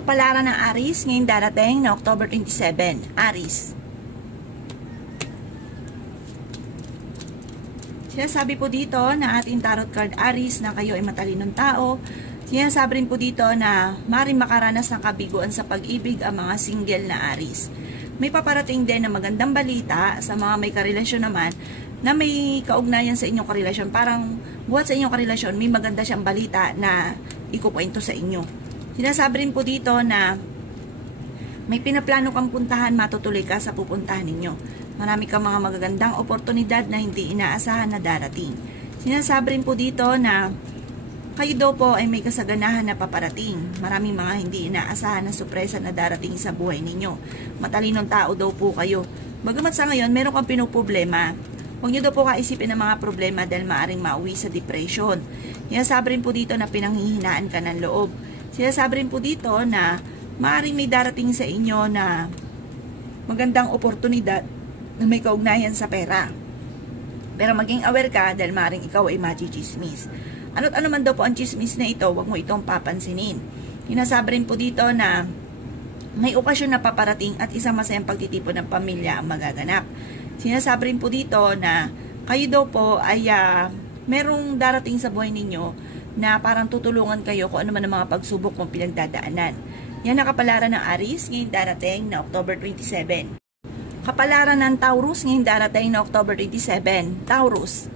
Kapalaran ng Aries ngayong darating na October 27. Aries. Sinasabi po dito na ating tarot card Aries na kayo ay matalinong tao. Sinasabi rin po dito na maaaring makaranas ng kabiguan sa pag-ibig ang mga single na Aries. May paparating din na magandang balita sa mga may karelasyon naman na may kaugnayan sa inyong karelasyon. Parang buhat sa inyong karelasyon, may maganda siyang balita na ikukwento sa inyo. Sinasabi rin po dito na may pinaplano kang puntahan, matutuloy ka sa pupuntahan ninyo. Marami kang mga magagandang oportunidad na hindi inaasahan na darating. Sinasabi rin po dito na kayo daw po ay may kasaganahan na paparating. Maraming mga hindi inaasahan na sorpresa na darating sa buhay ninyo. Matalinong tao daw po kayo. Bagamat sa ngayon, meron kang pinuproblema. Huwag nyo daw po kaisipin ng mga problema dahil maaaring mauwi sa depression. Sinasabi rin po dito na pinanghihinaan ka ng loob. Sinasabi rin po dito na maaaring may darating sa inyo na magandang oportunidad na may kaugnayan sa pera. Pero maging aware ka dahil maaaring ikaw ay machichismis. Ano't ano man daw po ang chismis na ito, huwag mo itong papansinin. Sinasabi rin po dito na may okasyon na paparating at isang masayang pagtitipon ng pamilya ang magaganap. Sinasabi rin po dito na kayo daw po ay merong darating sa buhay ninyo na parang tutulungan kayo kung ano man ang mga pagsubok mong pinagdadaanan. Yan ang kapalaran ng Aries ngayong darating na October 27. Kapalaran ng Taurus ngayong darating na October 27. Taurus.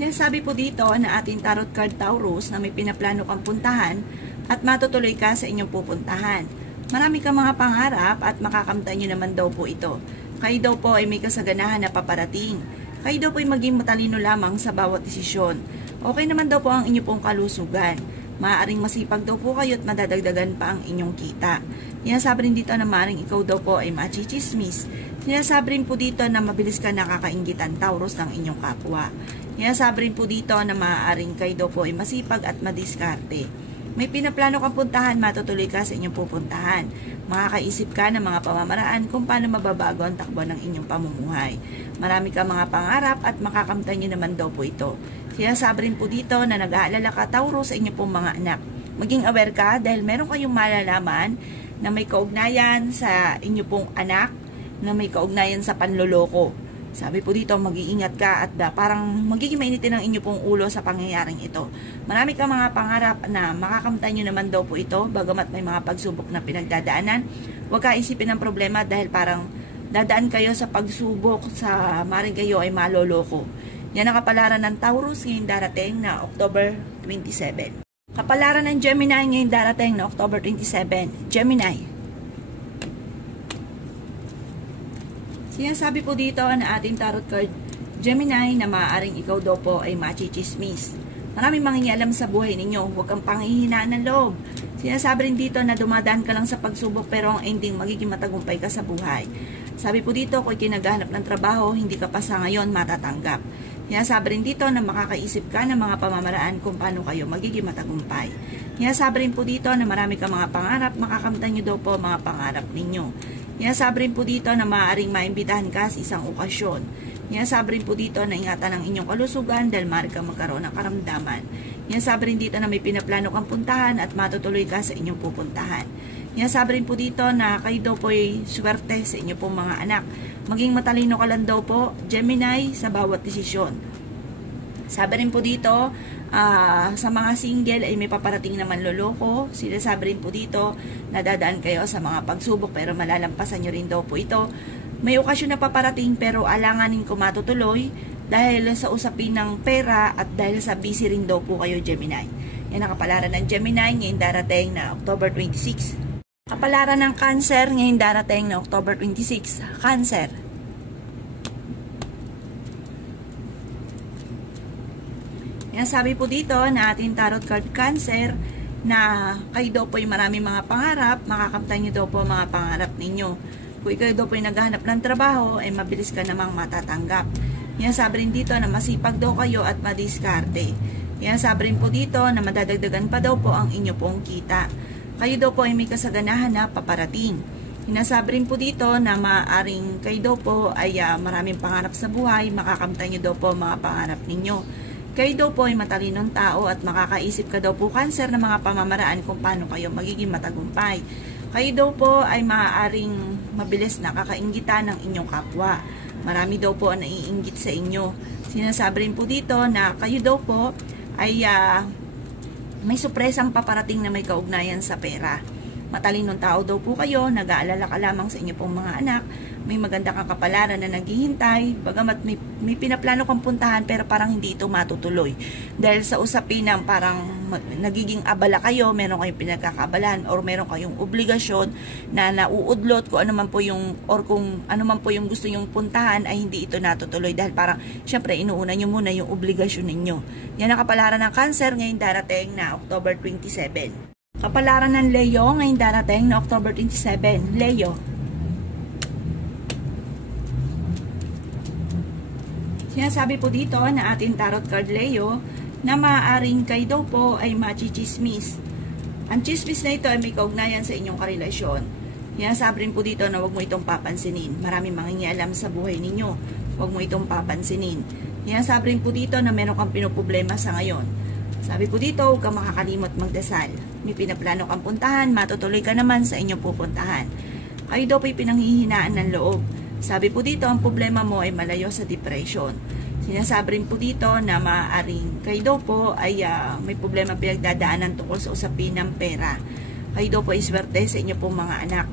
Sinasabi po dito na ating tarot card Taurus na may pinaplano kang puntahan at matutuloy ka sa inyong pupuntahan. Marami kang mga pangarap at makakamtan nyo naman daw po ito. Kayo daw po ay may kasaganahan na paparating. Kayo daw po ay maging matalino lamang sa bawat desisyon. Okay naman daw po ang inyong pong kalusugan. Maaaring masipag daw po kayo at madadagdagan pa ang inyong kita. Sinasabi rin dito na maaaring ikaw daw po ay machichismis. Sinasabi rin po dito na mabilis ka nakakainggitan Taurus ng inyong kapwa. Sinasabi rin po dito na maaaring kayo daw po ay masipag at madiskarte. May pinaplano kang puntahan, matutuloy ka sa inyong pupuntahan. Makakaisip ka ng mga pamamaraan kung paano mababago ang takbo ng inyong pamumuhay. Marami ka mga pangarap at makakamtan nyo naman daw po ito. Sinasabi rin po dito na nag-aalala ka Taurus sa inyong pong mga anak. Maging aware ka dahil meron kayong malalaman na may kaugnayan sa inyong pong anak, na may kaugnayan sa panloloko. Sabi po dito, mag-iingat ka at parang magiging mainitin ang inyo pong ulo sa pangyayaring ito. Marami ka mga pangarap na makakamtan nyo naman daw po ito, bagamat may mga pagsubok na pinagdadaanan. Huwag ka isipin ng problema dahil parang dadaan kayo sa pagsubok, sa maring kayo ay maloloko. Yan ang kapalaran ng Taurus ngayong darating na October 27. Kapalaran ng Gemini ngayong darating na October 27. Gemini. Sinasabi po dito na ating tarot card Gemini na maaaring ikaw daw po ay machichismis. Maraming mangingialam sa buhay ninyo, huwag kang panghihinaan ng loob. Sinasabi rin dito na dumadaan ka lang sa pagsubok pero ang ending magiging matagumpay ka sa buhay. Sabi po dito kung kinaghanap ng trabaho, hindi ka pa sa ngayon matatanggap. Sinasabi rin dito na makakaisip ka ng mga pamamaraan kung paano kayo magiging matagumpay. Sinasabi rin po dito na marami kang mga pangarap, makakamtan nyo daw po mga pangarap ninyo. Sinasabi rin po dito na maaaring maimbitahan ka sa isang okasyon. Sinasabi rin po dito na ingatan ang inyong kalusugan dahil maaari kang magkaroon ng karamdaman. Sinasabi rin dito na may pinaplano kang puntahan at matutuloy ka sa inyong pupuntahan. Sinasabi rin po dito na kayo daw po ay swerte sa inyong pong mga anak. Maging matalino ka lang daw po, Gemini, sa bawat desisyon. Sabi rin po dito, sa mga single ay may paparating naman loloko. Sinasabi rin po dito na dadaan kayo sa mga pagsubok pero malalampasan nyo rin daw po ito. May okasyon na paparating pero alanganin ko matutuloy dahil sa usapin ng pera at dahil sa busy rin daw po kayo Gemini. Yan ang kapalaran ng Gemini ngayong darating na October 26. Kapalaran ng Cancer ngayong darating na October 26. Cancer. Sabi po dito na ating tarot card Cancer na kayo daw po ay maraming mga pangarap, makakamtan nyo daw po mga pangarap ninyo. Kung kayo daw po ay naghahanap ng trabaho, ay mabilis ka namang matatanggap. Sabi rin dito na masipag daw kayo at madiskarte. Sabi rin po dito na madadagdagan pa daw po ang inyo pong kita. Kayo daw po ay may kasaganahan na paparating. Sinasabi rin po dito na maaaring kayo daw po ay maraming pangarap sa buhay, makakamtan nyo daw po mga pangarap ninyo. Kayo daw po ay matalinong tao at makakaisip ka daw po, Cancer, ng mga pamamaraan kung paano kayo magiging matagumpay. Kayo daw po ay maaaring mabilis na kakainggitan ng inyong kapwa. Marami daw po ang naiinggit sa inyo. Sinasabi rin po dito na kayo daw po ay may supresang paparating na may kaugnayan sa pera. Matalinong tao daw po kayo, nag-aalala ka lamang sa inyo pong mga anak, may magandang kakapalaran na naghihintay, bagamat may pinaplano kang puntahan pero parang hindi ito matutuloy. Dahil sa usapin ng parang nagiging abala kayo, meron kayong pinagkakabalan or meron kayong obligasyon na nauudlot kung ano man po yung, or kung ano man po yung gusto nyong puntahan ay hindi ito natutuloy dahil parang syempre inuuna nyo muna yung obligasyon ninyo. Yan ang kapalaran ng Cancer ngayon darating na October 27. Kapalaran ng Leo ngayon darating na October 27. Leo. Sinasabi po dito na ating tarot card Leo na maaaring kayo daw po ay machichismis. Ang chismis na ito ay may kaugnayan sa inyong karelasyon. Sinasabi rin po dito na huwag mo itong papansinin. Maraming mangingialam sa buhay ninyo. Huwag mo itong papansinin. Sinasabi rin po dito na meron kang pinoproblema sa ngayon. Sabi po dito, huwag kang makakalimot magdasal. May pinaplano kang puntahan, matutuloy ka naman sa inyong pupuntahan. Kayo daw po'y pinanghihinaan ng loob. Sabi po dito, ang problema mo ay malayo sa depression. Sinasabi rin po dito na maaaring kayo daw po ay may problema pinagdadaanan tungkol sa usapin ng pera. Kayo daw po ay swerte sa inyong pong mga anak.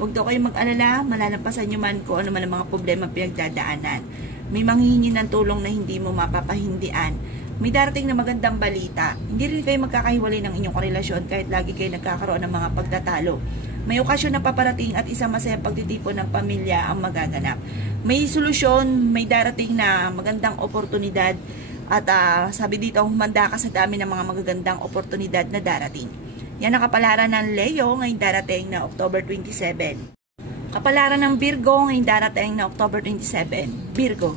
Huwag daw kayong mag-alala, malalampasan nyo man kung ano man ang mga problema pinagdadaanan. May manghihingi ng tulong na hindi mo mapapahindian. May darating na magandang balita. Hindi rin kayo magkakahiwalay ng inyong karelasyon kahit lagi kayo nagkakaroon ng mga pagtatalo. May okasyon na paparating at isang masayang pagtitipon ng pamilya ang magaganap. May solusyon, may darating na magandang oportunidad at sabi dito, humanda ka sa dami ng mga magagandang oportunidad na darating. Yan ang kapalaran ng Leo ngayong darating na October 27. Kapalaran ng Virgo ngayong darating na October 27. Virgo.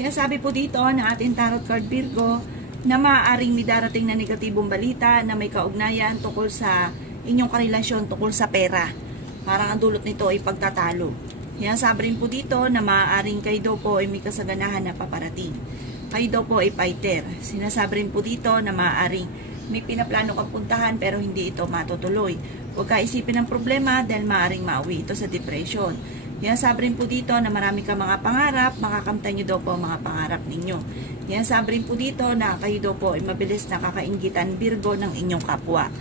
Sinasabi po dito na ating tarot card Virgo na maaaring may darating na negatibong balita na may kaugnayan tungkol sa inyong karelasyon, tungkol sa pera. Parang ang dulot nito ay pagtatalo. Sinasabi rin po dito na maaaring kayo daw po ay may kasaganahan na paparating. Kayo daw po ay fighter. Sinasabi rin po dito na maaaring may pinaplano kang puntahan pero hindi ito matutuloy. Huwag ka isipin ng problema dahil maaaring mauwi ito sa depression. Sabi rin po dito na marami ka mga pangarap, makakamtan nyo daw po ang mga pangarap ninyo. Sabi rin po dito na kayo daw po ay mabilis na kakainggitan Virgo ng inyong kapwa.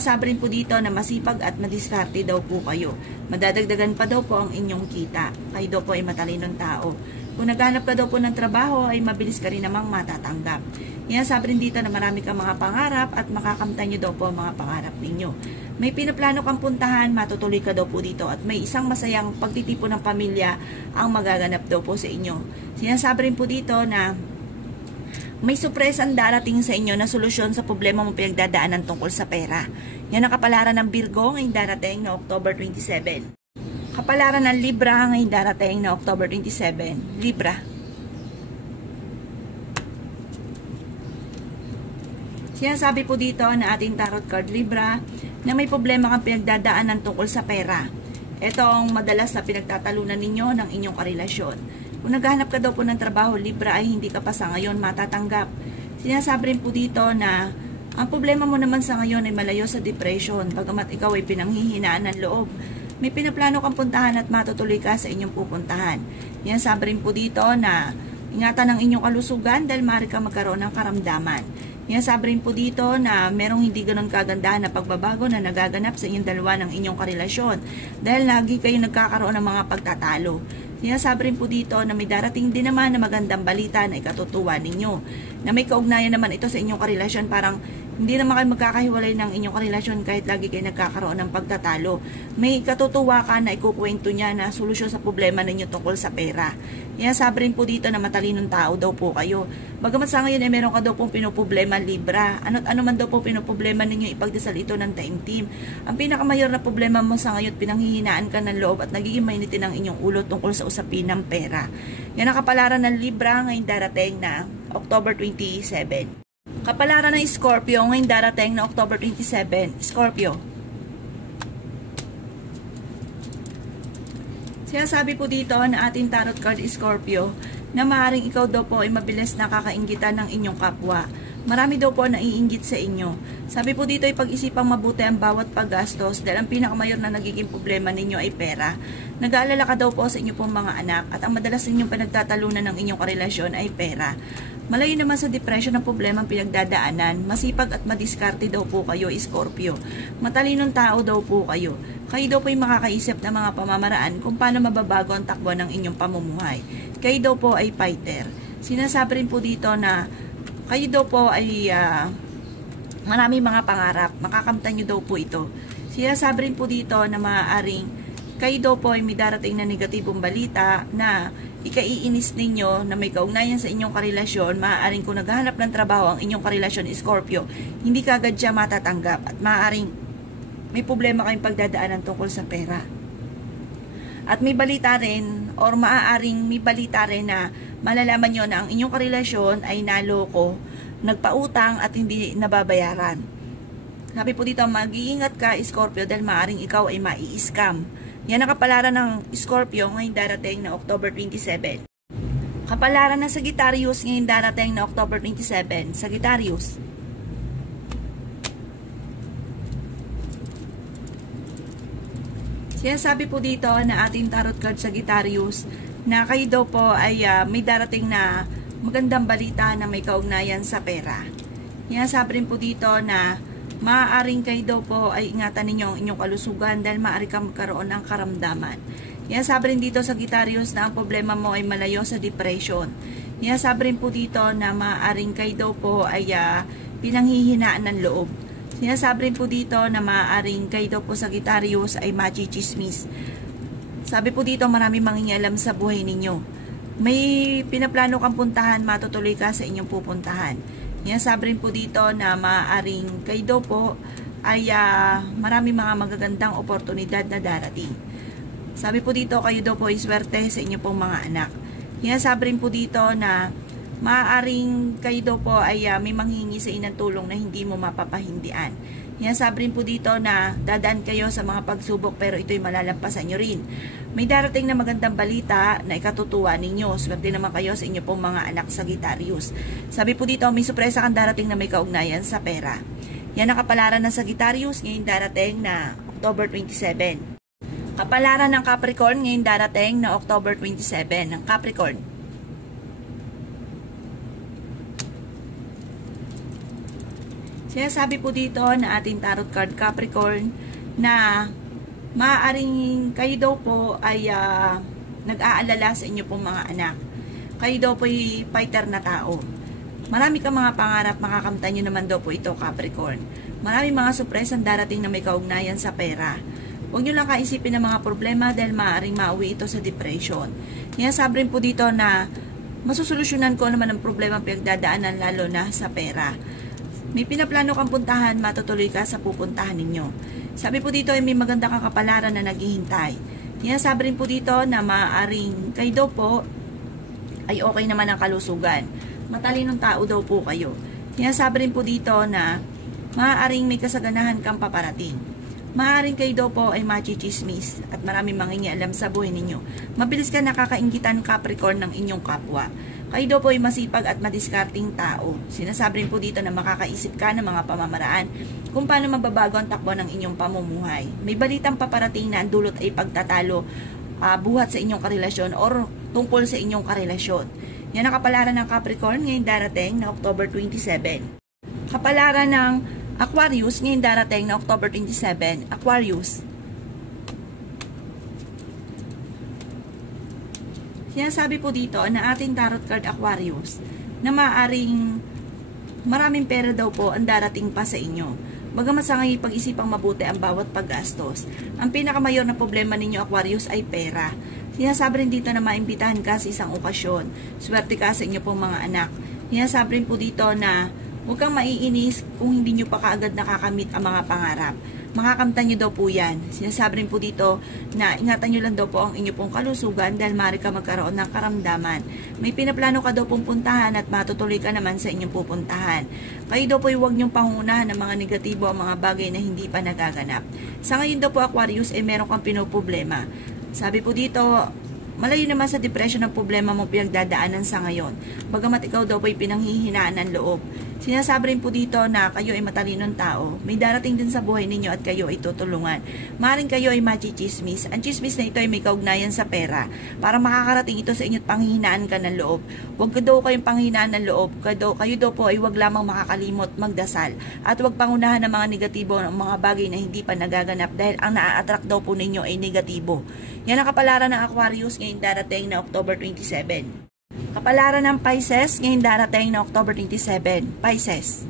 Sabi rin po dito na masipag at madiskarte daw po kayo. Madadagdagan pa daw po ang inyong kita. Kayo daw po ay matalinong tao. Kung naghanap ka daw po ng trabaho ay mabilis ka rin namang matatanggap. Sabi rin dito na marami kang mga pangarap at makakamtan nyo daw po ang mga pangarap ninyo. May pinaplano kang puntahan, matutuloy ka daw po dito at may isang masayang pagtitipon ng pamilya ang magaganap daw po sa inyo. Sinasabi rin po dito na may surpresang darating sa inyo na solusyon sa problema mo pinagdadaanan tungkol sa pera. Yan ang kapalaran ng Virgo ngayong darating na October 27. Kapalaran ng Libra ngayong darating na October 27. Libra. Sinasabi po dito na ating tarot card Libra na may problema kang pinagdadaanan tungkol sa pera. Ito ang madalas na pinagtatalunan ninyo ng inyong karelasyon. Kung naghahanap ka daw po ng trabaho Libra ay hindi ka pa sa ngayon matatanggap. Sinasabi rin po dito na ang problema mo naman sa ngayon ay malayo sa depression, bagamat ikaw ay pinanghihinaan ng loob. May pinaplano kang puntahan at matutuloy ka sa inyong pupuntahan. Sabi rin po dito na ingatan ang inyong kalusugan dahil maaari ka magkaroon ng karamdaman. Sabi rin po dito na merong hindi ganun kagandahan na pagbabago na nagaganap sa inyong dalawa ng inyong karelasyon dahil lagi kayo nagkakaroon ng mga pagtatalo. Sinasabi rin po dito na may darating din naman na magandang balita na ikatutuwa ninyo. Na may kaugnayan naman ito sa inyong karelasyon, parang hindi naman kayo magkakahiwalay ng inyong karelasyon kahit lagi kayo nagkakaroon ng pagtatalo. May ikatutuwa ka na ikukwento niya na solusyon sa problema ninyo tungkol sa pera. Sabi rin po dito na matalinong tao daw po kayo. Bagamat sa ngayon ay meron ka daw pong pinoproblema Libra. Ano't ano man daw po pinoproblema ninyo, ipagdasal ito ng taimtim. Ang pinakamayor na problema mo sa ngayon, pinanghihinaan ka ng loob at nagiging mainitin ang inyong ulo tungkol sa usapin ng pera. Yan ang kapalaran ng Libra ngayong darating na October 27. Kapalaran ng Scorpio ngayong darating na October 27. Scorpio. Sinasabi po dito na ating tarot card Scorpio na maaaring ikaw daw po ay mabilis na kakainggitan ng inyong kapwa. Marami daw po naiinggit sa inyo. Sabi po dito ay pag-isipang mabuti ang bawat paggastos dahil ang pinakamayor na nagiging problema ninyo ay pera. Nag-aalala ka daw po sa inyo pong mga anak at ang madalas ninyong pinagtatalunan ng inyong karelasyon ay pera. Malayo naman sa depression ang problema ang pinagdadaanan. Masipag at madiskarte daw po kayo, Scorpio. Matalinong tao daw po kayo. Kayo daw po ay makakaisip ng mga pamamaraan kung paano mababago ang takbo ng inyong pamumuhay. Kayo daw po ay fighter. Sinasabi rin po dito na kayo daw po ay maraming mga pangarap. Makakamtan nyo daw po ito. Sinasabi rin po dito na maaaring kayo daw po ay may darating na negatibong balita na ikaiinis ninyo na may kaugnayan sa inyong karelasyon. Maaaring kung naghahanap ng trabaho ang inyong karelasyon, Scorpio, hindi kagad siya matatanggap at maaaring may problema kayong pagdadaanan tungkol sa pera. At may balita rin, or maaaring may balita rin na malalaman nyo na ang inyong karelasyon ay naloko, nagpautang at hindi nababayaran. Sabi po dito, mag-iingat ka, Scorpio, dahil maaaring ikaw ay mai-scam. Yan ang kapalaran ng Scorpio ngayong darating na October 27. Kapalaran ng Sagittarius ngayong darating na October 27. Sagittarius. Sinasabi po dito na ating tarot card Sagittarius na kayo daw po ay may darating na magandang balita na may kaugnayan sa pera. Sinasabi rin po dito na maaaring kayo daw po ay ingatan ninyo ang inyong kalusugan dahil maaari kang magkaroon ng karamdaman. Sinasabi rin dito Sagittarius na ang problema mo ay malayo sa depression. Sinasabi rin po dito na maaaring kayo daw po ay pinanghihinaan ng loob. Sinasabi rin po dito na maaaring kayo daw po Sagittarius ay machichismis. Sabi po dito marami mangingialam sa buhay ninyo. May pinaplano kang puntahan, matutuloy ka sa inyong pupuntahan. Sinasabi rin po dito na maaaring kayo daw po ay marami mga magagandang oportunidad na darating. Sabi po dito kayo daw po ay swerte sa inyong pong mga anak. Sinasabi rin po dito na maaaring kayo daw po ay may manghingi sa inang tulong na hindi mo mapapahindian. Sinasabi rin po dito na dadaan kayo sa mga pagsubok pero ito'y malalampasan nyo rin. May darating na magandang balita na ikatutuwa ninyo. Swerte naman kayo sa inyo pong mga anak Sagittarius. Sabi po dito may sorpresa kang darating na may kaugnayan sa pera. Yan ang kapalaran ng Sagittarius ngayong darating na October 27. Kapalaran ng Capricorn ngayong darating na October 27 ng Capricorn. Sinasabi po dito na ating tarot card Capricorn na maaaring kayo daw po ay nag-aalala sa inyo pong mga anak. Kayo daw po ay fighter na tao. Marami kang mga pangarap, makakamtan nyo naman daw po ito Capricorn. Marami mga surpresang darating na may kaugnayan sa pera. Huwag nyo lang kaisipin ng mga problema dahil maaaring mauwi ito sa depression. Sinasabi rin po dito na masusolusyonan ko naman ang problema pinagdadaanan lalo na sa pera. May pinaplano kang puntahan, matutuloy ka sa pupuntahan ninyo. Sabi po dito ay may maganda kang kapalaran na naghihintay. Sinasabi rin po dito na maaaring kayo daw po ay okay naman ang kalusugan. Matalinong tao daw po kayo. Sinasabi rin po dito na maaaring may kasaganahan kang paparating. Maaaring kayo daw po ay machichismis at maraming mangingialam sa buhay ninyo. Mabilis ka nakakainggitan Capricorn ng inyong kapwa. Kayo daw po ay masipag at madiskarting tao. Sinasabi rin po dito na makakaisip ka ng mga pamamaraan kung paano mababago ang takbo ng inyong pamumuhay. May balitang paparating na ang dulot ay pagtatalo buhat sa inyong karelasyon or tungkol sa inyong karelasyon. Yan ang kapalaran ng Capricorn ngayong darating na October 27. Kapalaran ng Aquarius ngayong darating na October 27. Aquarius. Sinasabi po dito na ating tarot card Aquarius na maaaring maraming pera daw po ang darating pa sa inyo. Bagamat sa ngayon pag-isipang mabuti ang bawat paggastos. Ang pinakamayor na problema ninyo Aquarius ay pera. Sinasabi rin dito na maimbitahan ka sa isang okasyon. Swerte ka sa inyo pong mga anak. Sinasabi rin po dito na huwag kang maiinis kung hindi nyo pa kaagad nakakamit ang mga pangarap. Makakamtan nyo daw po yan. Sinasabi rin po dito na ingatan nyo lang daw po ang inyo pong kalusugan dahil maaari ka magkaroon ng karamdaman. May pinaplano ka daw pong puntahan at matutuloy ka naman sa inyong pupuntahan. Kayo daw po huwag nyong pangunahan ng mga negatibo ang mga bagay na hindi pa nagaganap. Sa ngayon daw po Aquarius ay meron kang pinoproblema. Sabi po dito, malayo naman sa depression ng problema mo pinagdadaanan sa ngayon. Bagamat ikaw daw po ay pinanghihinaan ng loob. Sinasabi rin po dito na kayo ay matalinong tao. May darating din sa buhay ninyo at kayo ay tutulungan. Maaaring kayo ay machichismis. Ang chismis na ito ay may kaugnayan sa pera. Para makakarating ito sa inyo't panghihinaan ka ng loob. Huwag ka daw kayong panghihinaan ng loob. Kayo daw po ay huwag lamang makakalimot magdasal. At huwag pangunahan ng mga negatibo ng mga bagay na hindi pa nagaganap dahil ang naa-attract daw po ninyo ay negatibo. Yan ang kapalaran ng Aquarius ngayong darating na October 27. Kapalaran ng Pisces ngayong darating na October 27. Pisces.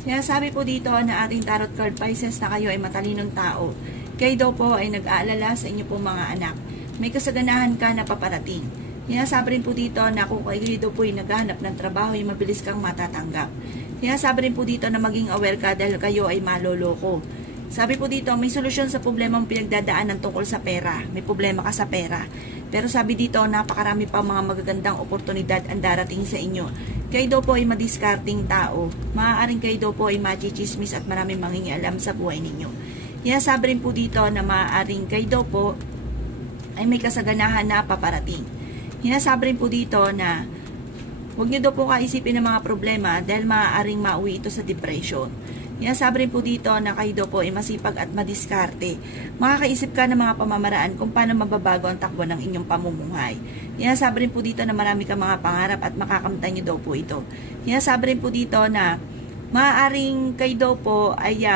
Sinasabi po dito na ating tarot card Pisces na kayo ay matalinong tao. Kayo daw po ay nag-aalala sa inyo pong mga anak. May kasaganahan ka na paparating. Sinasabi rin po dito na kung kayo daw po ay naghahanap ng trabaho ay mabilis kang matatanggap. Sinasabi rin po dito na maging aware ka dahil kayo ay maloloko. Sabi po dito, may solusyon sa problemang pinagdadaanan tungkol sa pera. May problema ka sa pera. Pero sabi dito, napakarami pa mga magagandang oportunidad ang darating sa inyo. Kayo daw po ay madiscarding tao. Maaaring kayo daw po ay machichismis at maraming mangingialam sa buhay ninyo. Sabi rin po dito na maaaring kayo daw po ay may kasaganahan na paparating. Sabi rin po dito na huwag nyo daw po kaisipin ng mga problema dahil maaaring mauwi ito sa depression. Sabi rin po dito na kayo daw po ay masipag at madiskarte. Makakaisip ka ng mga pamamaraan kung paano mababago ang takbo ng inyong pamumuhay. Sabi rin po dito na marami kang mga pangarap at makakamtan nyo daw po ito. Sabi rin po dito na maaaring kayo daw po ay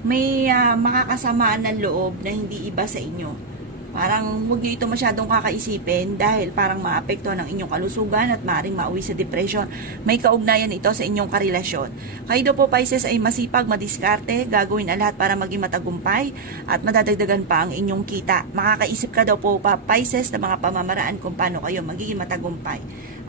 may makakasamaan ng loob na hindi iba sa inyo. Parang huwag nyo ito masyadong kakaisipin dahil parang maapekto ng inyong kalusugan at maaaring mauwi sa depression. May kaugnayan ito sa inyong karelasyon. Kayo daw po Pisces ay masipag, madiskarte, gagawin ang lahat para maging matagumpay at madadagdagan pa ang inyong kita. Makakaisip ka daw po pa Pisces na mga pamamaraan kung paano kayo magiging matagumpay.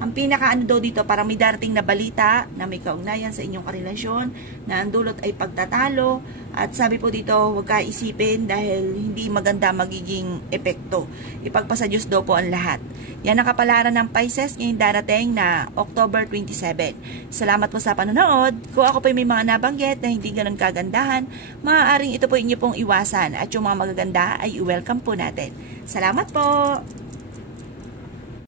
Ang pinakaano daw dito, parang may darating na balita na may kaugnayan sa inyong karelasyon na ang dulot ay pagtatalo. At sabi po dito, huwag ka isipin dahil hindi maganda magiging epekto. Ipagpasa Diyos daw po ang lahat. Yan ang kapalaran ng Pisces ngayong darating na October 27. Salamat po sa panonood. Kung ako po may mga nabanggit na hindi ganun kagandahan, maaaring ito po inyo pong iwasan at yung mga magaganda ay i-welcome po natin. Salamat po!